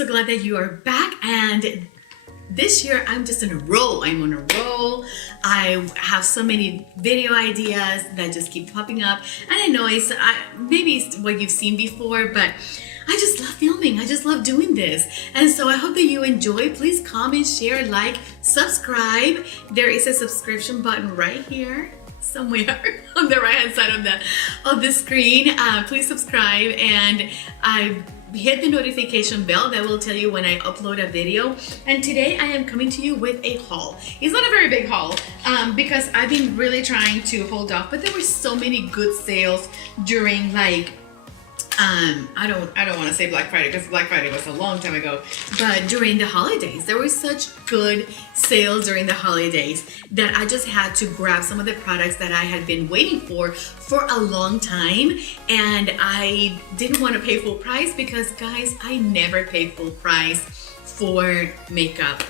so glad that you are back. And this year I'm just on a roll. I'm on a roll. I have so many video ideas that just keep popping up. And I know maybe it's what you've seen before, but I just love filming. I just love doing this. And so I hope that you enjoy. Please comment, share, like, subscribe. There is a subscription button right here somewhere on the right hand side of the screen. Please subscribe, and I hit the notification bell that will tell you when I upload a video. And today I am coming to you with a haul. It's not a very big haul because I've been really trying to hold off, but there were so many good sales during I don't want to say Black Friday because Black Friday was a long time ago, but during the holidays, there were such good sales during the holidays that I just had to grab some of the products that I had been waiting for a long time. And I didn't want to pay full price because, guys, I never pay full price for makeup.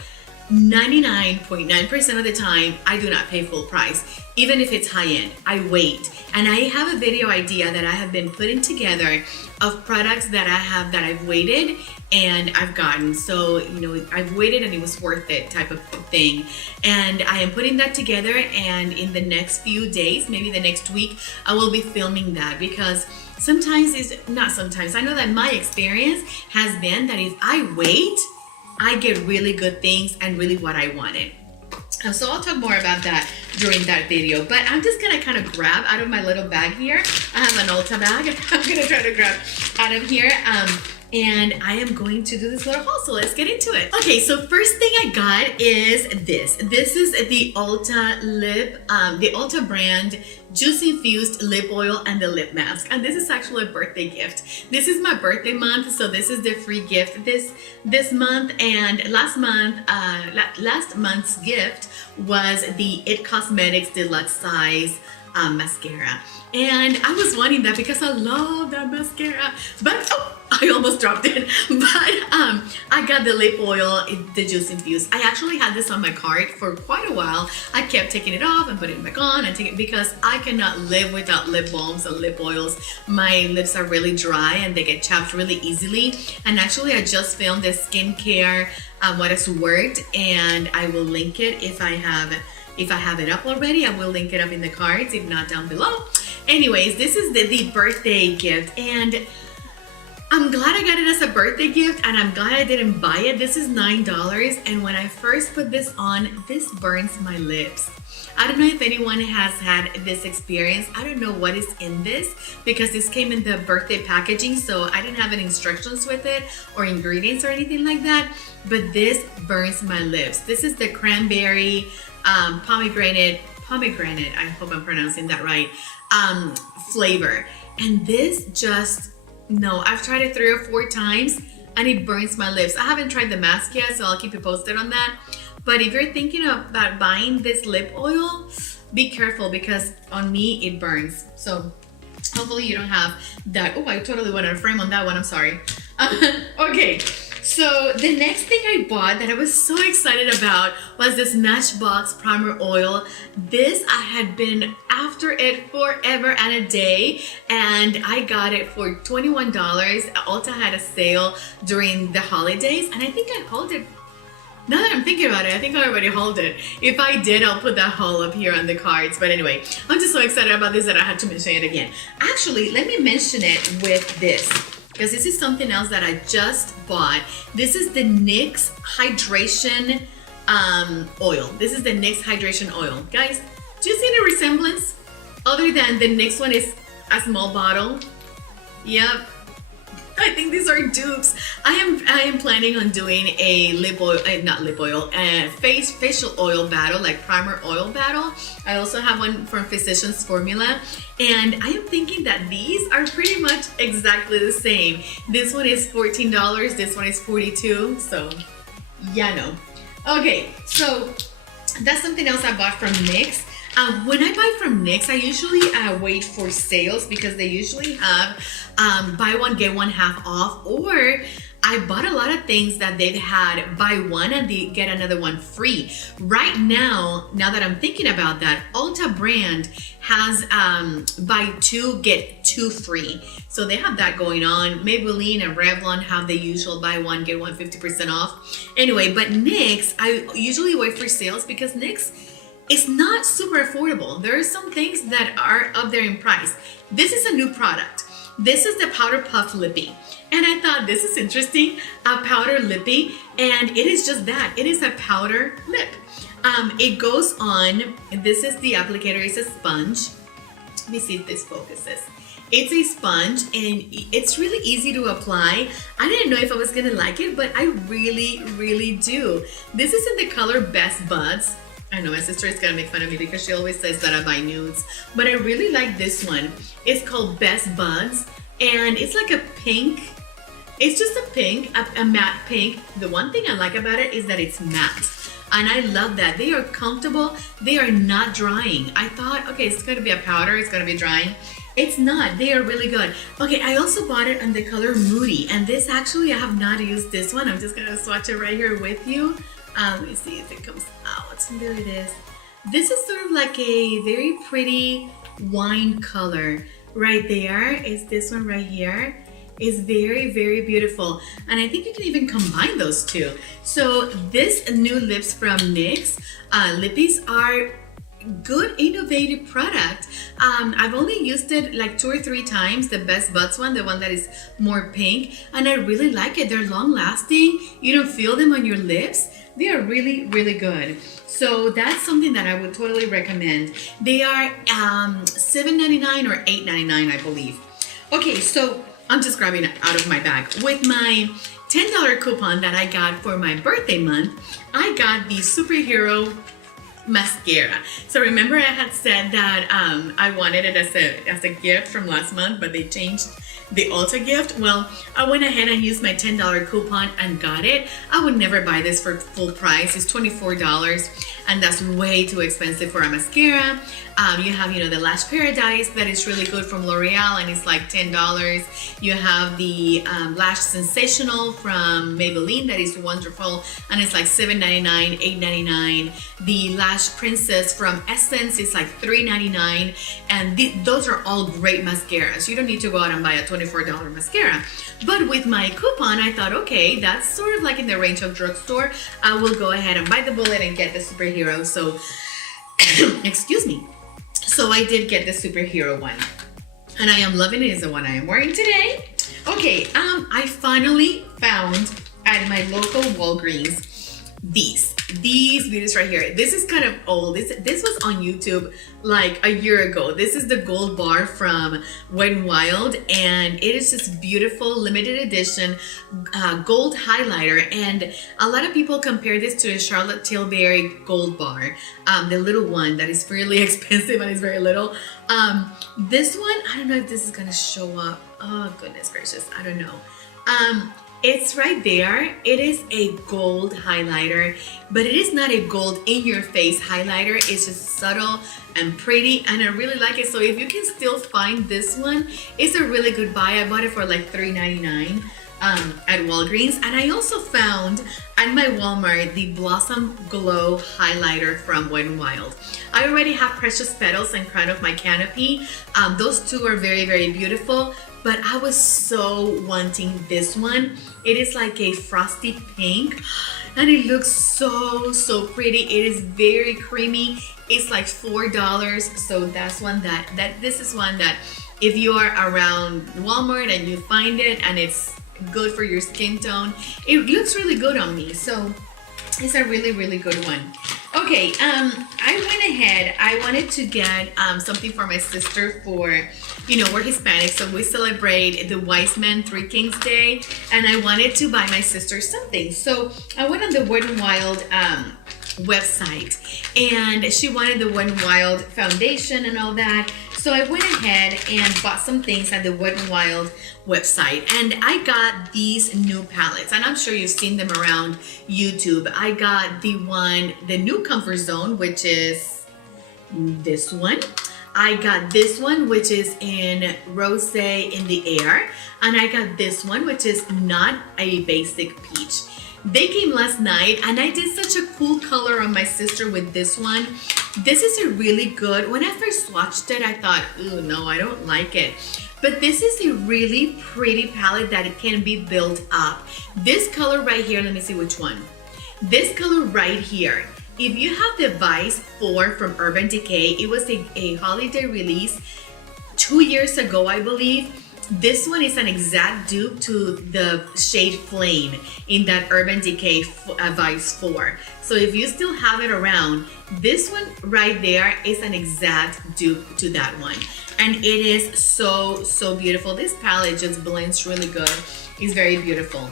99.9% of the time, I do not pay full price. Even if it's high-end, I wait. And I have a video idea that I have been putting together of products that I've waited and I've gotten. So, I've waited and it was worth it type of thing. And I am putting that together, and in the next few days, maybe the next week, I will be filming that because I know that my experience has been that if I wait, I get really good things and really what I wanted. And so I'll talk more about that during that video, but I'm just gonna kind of grab out of my little bag here. I have an Ulta bag. I'm gonna try to grab out of here. And I am going to do this little haul, so let's get into it. Okay, so first thing I got is this. This is the Ulta the Ulta brand Juice Infused Lip Oil and the Lip Mask. And this is actually a birthday gift. This is my birthday month, so this is the free gift this month. And last month's gift was the It Cosmetics Deluxe Size mascara. And I was wanting that because I love that mascara, but I almost dropped it. But I got the lip oil, the Juice Infused. I actually had this on my cart for quite a while. I kept taking it off and putting it back on and taking it because I cannot live without lip balms and lip oils. My lips are really dry and they get chapped really easily. And actually, I just filmed this skincare what has worked, and I will link it if I have it up already. I will link it up in the cards, if not down below. Anyways, this is the birthday gift, and I'm glad I got it as a birthday gift, and I'm glad I didn't buy it. This is $9, and when I first put this on, this burns my lips. I don't know if anyone has had this experience. I don't know what is in this because this came in the birthday packaging, so I didn't have any instructions with it or ingredients or anything like that, but this burns my lips. This is the cranberry pomegranate, I hope I'm pronouncing that right, flavor. And this I've tried it 3 or 4 times and it burns my lips. I haven't tried the mask yet, so I'll keep you posted on that. But if you're thinking about buying this lip oil, be careful because on me it burns. So hopefully you don't have that. Oh, I totally went out of frame on that one. I'm sorry. Okay. So the next thing I bought that I was so excited about was this Smashbox Primer Oil. This, I had been after it forever and a day, and I got it for $21. Ulta had a sale during the holidays, and I think I hauled it. Now that I'm thinking about it, I think I already hauled it. If I did, I'll put that haul up here on the cards. But anyway, I'm just so excited about this that I had to mention it again. Actually, let me mention it with this, because this is something else that I just bought. This is the Nyx Hydration Oil. This is the Nyx Hydration Oil. Guys, do you see the resemblance? Other than the Nyx one is a small bottle. Yep. I think these are dupes. I am planning on doing a facial oil battle, like primer oil battle. I also have one from Physicians Formula, and I am thinking that these are pretty much exactly the same. This one is $14, this one is $42, so yeah, no. Okay, so that's something else I bought from Nyx. When I buy from Nyx, I usually wait for sales because they usually have buy one get one half off, or I bought a lot of things that they've had buy one and they get another one free. Right now that I'm thinking about that, Ulta brand has buy two, get two free. So they have that going on. Maybelline and Revlon have the usual buy one, get one 50% off. Anyway, but Nyx, I usually wait for sales because Nyx is not super affordable. There are some things that are up there in price. This is a new product. This is the Powder Puff Lippy. And I thought this is interesting, a powder lippy, and it is just that. It is a powder lip. It goes on, this is the applicator, it's a sponge. Let me see if this focuses. It's a sponge and it's really easy to apply. I didn't know if I was gonna like it, but I really, really do. This is in the color Best Buds. I know my sister is gonna make fun of me because she always says that I buy nudes, but I really like this one. It's called Best Buds and it's like a pink. It's just a pink, a matte pink. The one thing I like about it is that it's matte. And I love that. They are comfortable. They are not drying. I thought, okay, it's gonna be a powder, it's gonna be drying. It's not, they are really good. Okay, I also bought it in the color Moody. And this actually, I have not used this one. I'm just gonna swatch it right here with you. Let me see if it comes out. There it is. This is sort of like a very pretty wine color. Right there is this one right here. Is very, very beautiful. And I think you can even combine those two. So this new lips from Nyx, lippies are good innovative product. I've only used it like 2 or 3 times, the Best Buds one, the one that is more pink, and I really like it. They're long lasting. You don't feel them on your lips. They are really, really good. So that's something that I would totally recommend. They are $7.99 or $8.99, I believe. Okay, so I'm just grabbing it out of my bag. With my $10 coupon that I got for my birthday month, I got the Superhero mascara. So remember I had said that I wanted it as a gift from last month, but they changed the Ulta gift. Well, I went ahead and used my $10 coupon and got it. I would never buy this for full price. It's $24 and that's way too expensive for a mascara. You have, the Lash Paradise that is really good from L'Oreal and it's like $10. You have the Lash Sensational from Maybelline that is wonderful and it's like $7.99, $8.99. The Lash Princess from Essence is like $3.99 and those are all great mascaras. You don't need to go out and buy a $24 mascara. But with my coupon, I thought, okay, that's sort of like in the range of drugstore. I will go ahead and bite the bullet and get the Superhero. So, excuse me. So I did get the Superhero one. And I am loving it. It's the one I am wearing today. Okay, I finally found at my local Walgreens these beauties right here. This is kind of old. This was on YouTube like a year ago. This is the gold bar from Wet n Wild and it is just beautiful limited edition gold highlighter, and a lot of people compare this to a Charlotte Tilbury gold bar, the little one that is fairly expensive and is very little. This one, I don't know if this is gonna show up. Oh goodness gracious, I don't know. It's right there. It is a gold highlighter, but it is not a gold in your face highlighter. It's just subtle and pretty and I really like it. So if you can still find this one, it's a really good buy. I bought it for like $3.99 at Walgreens. And I also found at my Walmart the Blossom Glow highlighter from Wet n Wild. I already have Precious Petals and Crown of My Canopy. Those two are very, very beautiful. But I was so wanting this one. It is like a frosty pink and it looks so pretty. It is very creamy. It's like $4. So that's one this is one that if you are around Walmart and you find it and it's good for your skin tone, it looks really good on me. So it's a really, really good one. Okay, I went ahead. I wanted to get something for my sister for, we're Hispanic, so we celebrate the Wise Men Three Kings Day, and I wanted to buy my sister something. So I went on the Wet n Wild website, and she wanted the Wet n Wild foundation and all that. So I went ahead and bought some things at the Wet n Wild website, and I got these new palettes, and I'm sure you've seen them around YouTube. I got the new Comfort Zone, which is this one. I got this one, which is in Rosé in the Air, and I got this one, which is not a basic peach. They came last night, and I did such a cool color on my sister with this one. This is a really good, when I first swatched it, I thought, ooh, no, I don't like it. But this is a really pretty palette that it can be built up. This color right here, let me see which one. This color right here. If you have the Vice 4 from Urban Decay, it was a holiday release 2 years ago, I believe. This one is an exact dupe to the shade Flame in that Urban Decay Vice 4. So if you still have it around, this one right there is an exact dupe to that one. And it is so, so beautiful. This palette just blends really good. It's very beautiful.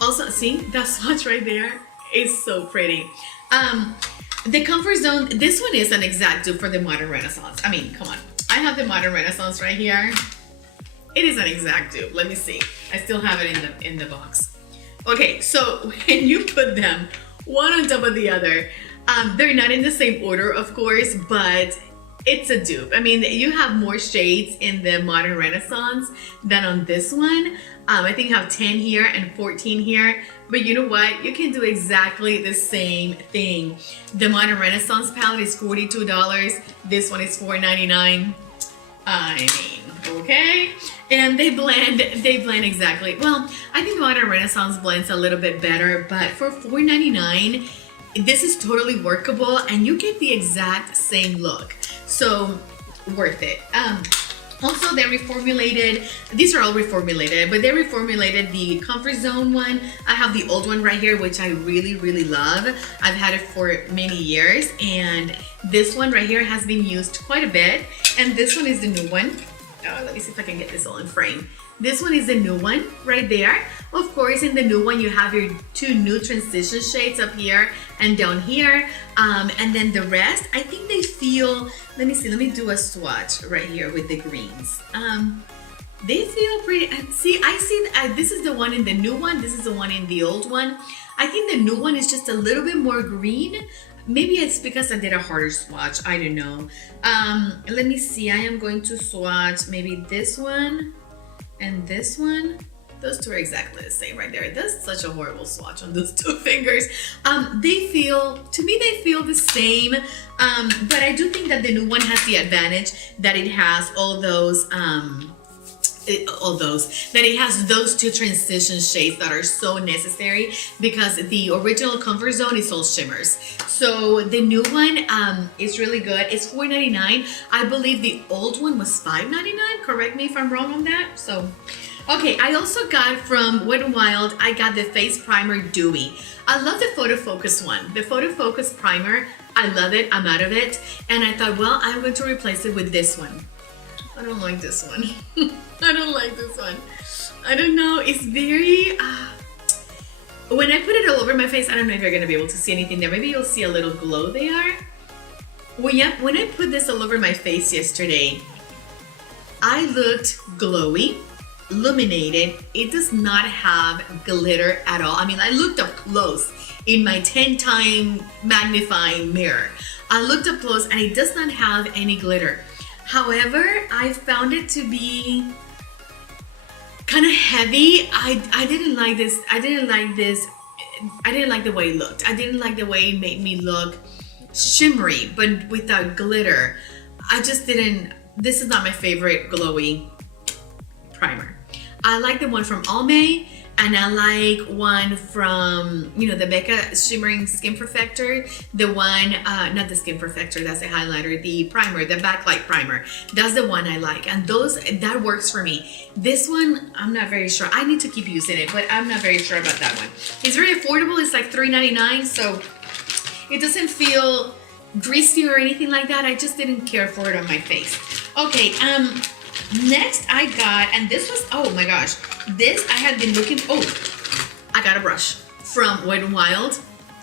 Also, see that swatch right there? It's so pretty. The Comfort Zone, this one is an exact dupe for the Modern Renaissance. I mean, come on. I have the Modern Renaissance right here. It is an exact dupe. Let me see. I still have it in the box. Okay, so when you put them one on top of the other, they're not in the same order, of course, but it's a dupe. I mean, you have more shades in the Modern Renaissance than on this one. I think you have 10 here and 14 here. But you know what? You can do exactly the same thing. The Modern Renaissance palette is $42. This one is $4.99. I mean, okay. And they blend exactly. Well, I think the Modern Renaissance blends a little bit better, but for $4.99, this is totally workable and you get the exact same look. So worth it. Also, they reformulated, these are all reformulated, but they reformulated the Comfort Zone one. I have the old one right here, which I really, really love. I've had it for many years, and this one right here has been used quite a bit. And this one is the new one. Oh, let me see if I can get this all in frame. This one is the new one right there. Of course, in the new one, you have your two new transition shades up here and down here. And then the rest, I think they feel, let me see, let me do a swatch right here with the greens. They feel pretty, see, I see, this is the one in the new one. This is the one in the old one. I think the new one is just a little bit more green. Maybe it's because I did a harder swatch. I don't know. Let me see. I am going to swatch maybe this one and this one. Those two are exactly the same right there. That's such a horrible swatch on those two fingers. They feel, to me, they feel the same. But I do think that the new one has the advantage that it has all those, that it has those two transition shades that are so necessary, because the original Comfort Zone is all shimmers. So the new one is really good. It's $4.99. I believe the old one was $5.99. Correct me if I'm wrong on that. So, okay, I also got from Wet n Wild, I got the Face Primer Dewy. I love the Photo Focus one. The Photo Focus Primer, I love it. I'm out of it. And I thought, well, I'm going to replace it with this one. I don't like this one. I don't like this one. I don't know. It's very... when I put it all over my face, I don't know if you're going to be able to see anything there. Maybe you'll see a little glow there. When I put this all over my face yesterday, I looked glowy, illuminated. It does not have glitter at all. I mean, I looked up close in my 10-time magnifying mirror. I looked up close and it does not have any glitter. However, I found it to be kind of heavy. I didn't like this. I didn't like the way it looked. I didn't like the way it made me look shimmery, but without glitter. I just didn't, this is not my favorite glowy primer. I like the one from Almay, and I like one from, you know, the Becca Shimmering Skin Perfector. The one, not the Skin Perfector, that's the highlighter, the primer, the backlight primer. That's the one I like, and that works for me. This one, I'm not very sure. I need to keep using it, but I'm not very sure about that one. It's very affordable. It's like $3.99, so it doesn't feel greasy or anything like that. I just didn't care for it on my face. Okay, next I got, and this was, oh my gosh, this I had been looking, oh, I got a brush from Wet n Wild.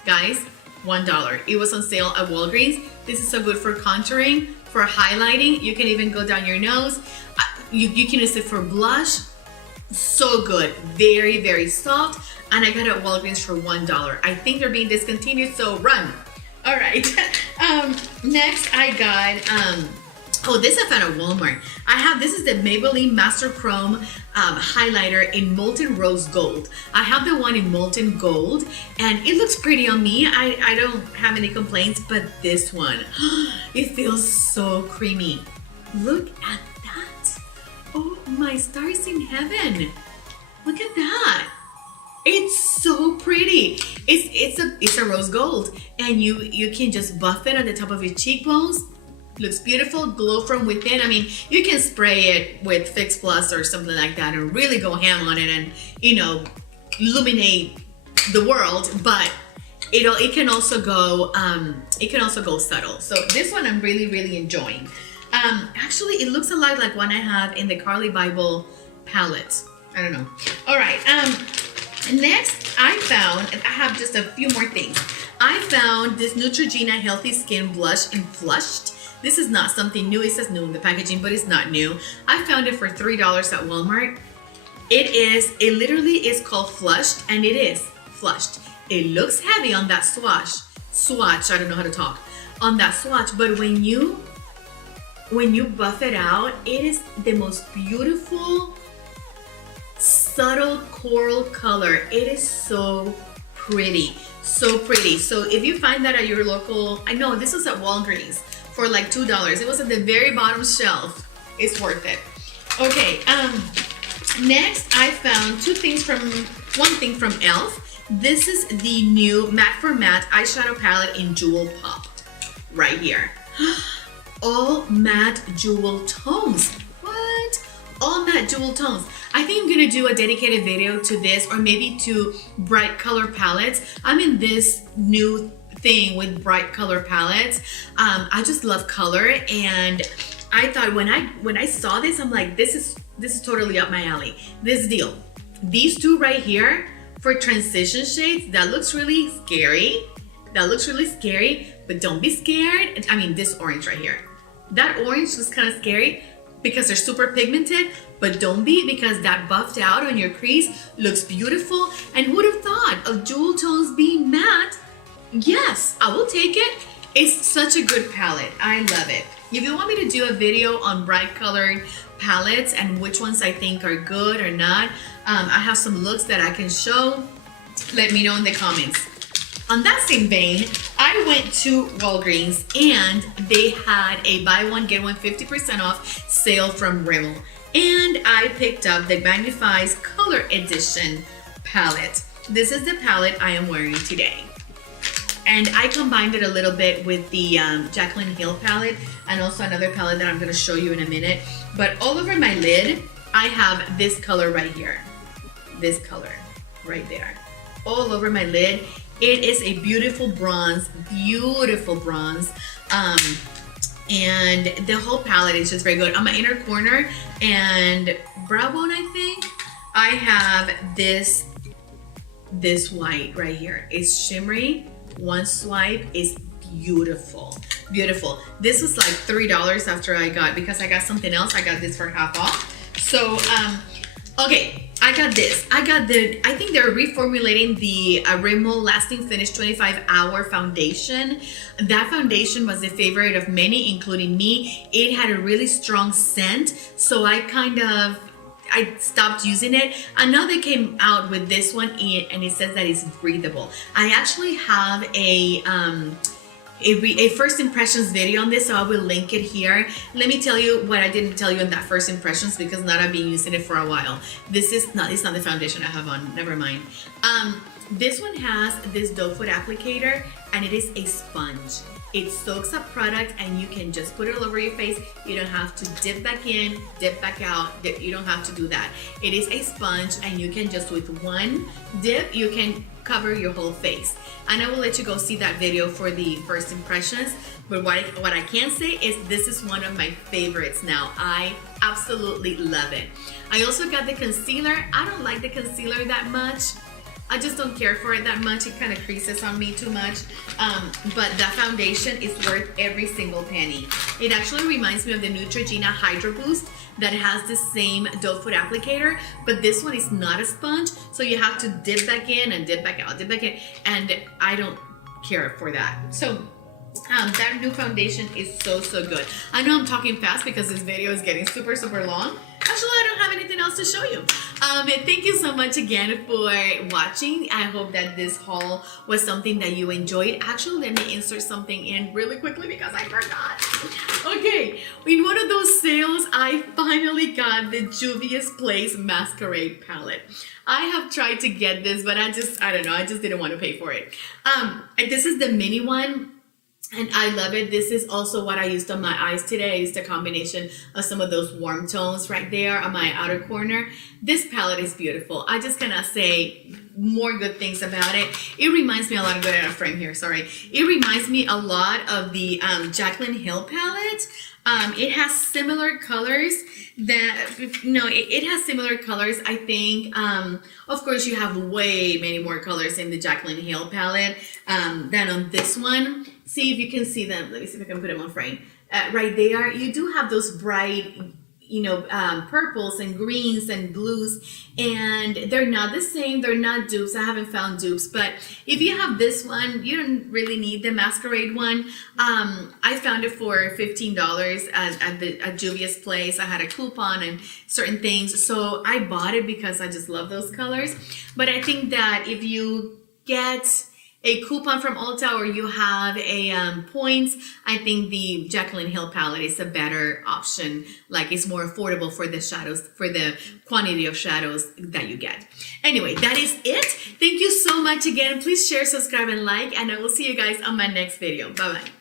Guys, $1. It was on sale at Walgreens. This is so good for contouring, for highlighting. You can even go down your nose. You can use it for blush. So good, very, very soft. And I got it at Walgreens for $1. I think they're being discontinued, so run. All right. Next I got, oh, this I found at Walmart. This is the Maybelline Master Chrome highlighter in Molten Rose Gold. I have the one in Molten Gold, and it looks pretty on me. I don't have any complaints, but this one, it feels so creamy. Look at that. Oh, my stars in heaven. Look at that. It's so pretty. It's a rose gold, and you can just buff it on the top of your cheekbones. Looks beautiful, glow from within. I mean, you can spray it with Fix Plus or something like that and really go ham on it and, you know, illuminate the world, but it can also go subtle. So this one I'm really enjoying. Actually, it looks a lot like one I have in the Carly Bible palette. I don't know. All right. Next, I have just a few more things. I found this Neutrogena Healthy Skin Blush in Flushed. This is not something new. It says new in the packaging, but it's not new. I found it for $3 at Walmart. It literally is called Flushed, and it is flushed. It looks heavy on that swatch, I don't know how to talk, on that swatch, but when you buff it out, it is the most beautiful, subtle coral color. It is so pretty, so pretty. So if you find that at your local, I know this was at Walgreens for like $2. It was at the very bottom shelf. It's worth it. Okay, next I found one thing from e.l.f. This is the new Matte for Matte eyeshadow palette in Jewel Pop right here. All matte jewel tones. What? All matte jewel tones. I think I'm gonna do a dedicated video to this, or maybe to bright color palettes. I'm in this new thing with bright color palettes. I just love color, and I thought when I saw this, I'm like, this is totally up my alley. This deal. These two right here for transition shades, that looks really scary. But don't be scared. I mean, this orange right here. That orange looks kind of scary because they're super pigmented, but don't be, because that buffed out on your crease looks beautiful. And who would have thought of jewel tones being matte? Yes, I will take it. It's such a good palette. I love it. If you want me to do a video on bright colored palettes and which ones I think are good or not, I have some looks that I can show. Let me know in the comments. On that same vein, I went to Walgreens and they had a buy one, get one 50% off sale from Rimmel. And I picked up the Magnifies Color Edition palette. This is the palette I am wearing today. And I combined it a little bit with the Jaclyn Hill palette and also another palette that I'm gonna show you in a minute. But all over my lid, I have this color right here. This color right there. All over my lid. It is a beautiful bronze, and the whole palette is just very good. On my inner corner and brow bone, I think, I have this white right here. It's shimmery. One swipe is beautiful. This was like $3 after because I got something else. I got this for half off. So, okay. I got this. I think they're reformulating the Rimmel Lasting Finish 25-Hour Foundation. That foundation was a favorite of many, including me. It had a really strong scent, so I stopped using it. And now they came out with this one, and it says that it's breathable. I actually have a first impressions video on this, so I will link it here. Let me tell you what I didn't tell you in that first impressions, because now I've been using it for a while. It's not the foundation I have on, never mind. This one has this doe foot applicator, and it is a sponge. It soaks up product, and you can just put it all over your face. You don't have to dip back in, dip back out. You don't have to do that. It is a sponge, and you can just, with one dip, you can cover your whole face. And I will let you go see that video for the first impressions. But what I can say is this is one of my favorites now. I absolutely love it. I also got the concealer. I don't like the concealer that much. I just don't care for it that much. It kind of creases on me too much. But that foundation is worth every single penny. It actually reminds me of the Neutrogena Hydro Boost that has the same doe foot applicator, but this one is not a sponge, so you have to dip back in and dip back out, dip back in. And care for that. So that new foundation is so good. I know I'm talking fast because this video is getting super long. Actually, I don't have anything else to show you. Thank you so much again for watching. I hope that this haul was something that you enjoyed. Actually, let me insert something in really quickly because I forgot. Okay, in one of those sales, I finally got the Juvia's Place Masquerade palette. I have tried to get this, but I don't know, I just didn't want to pay for it. This is the mini one. And I love it. This is also what I used on my eyes today. I used a combination of some of those warm tones right there on my outer corner. This palette is beautiful. I just cannot say more good things about it. It reminds me a lot, I'm going to frame here, sorry. It reminds me a lot of the Jaclyn Hill palette. It has similar colors it has similar colors. I think, of course, you have way many more colors in the Jaclyn Hill palette than on this one. See if you can see them. Let me see if I can put them on frame. Right there, you do have those bright, purples and greens and blues, and they're not the same. They're not dupes. I haven't found dupes, but if you have this one, you don't really need the Masquerade one. I found it for $15 at Juvia's Place. I had a coupon and certain things, so I bought it because I just love those colors. But I think that if you get a coupon from Ulta or you have a points, I think the Jaclyn Hill palette is a better option. Like, it's more affordable for the shadows, for the quantity of shadows that you get. Anyway, that is it. Thank you so much again. Please share, subscribe, and like, and I will see you guys on my next video. Bye-bye.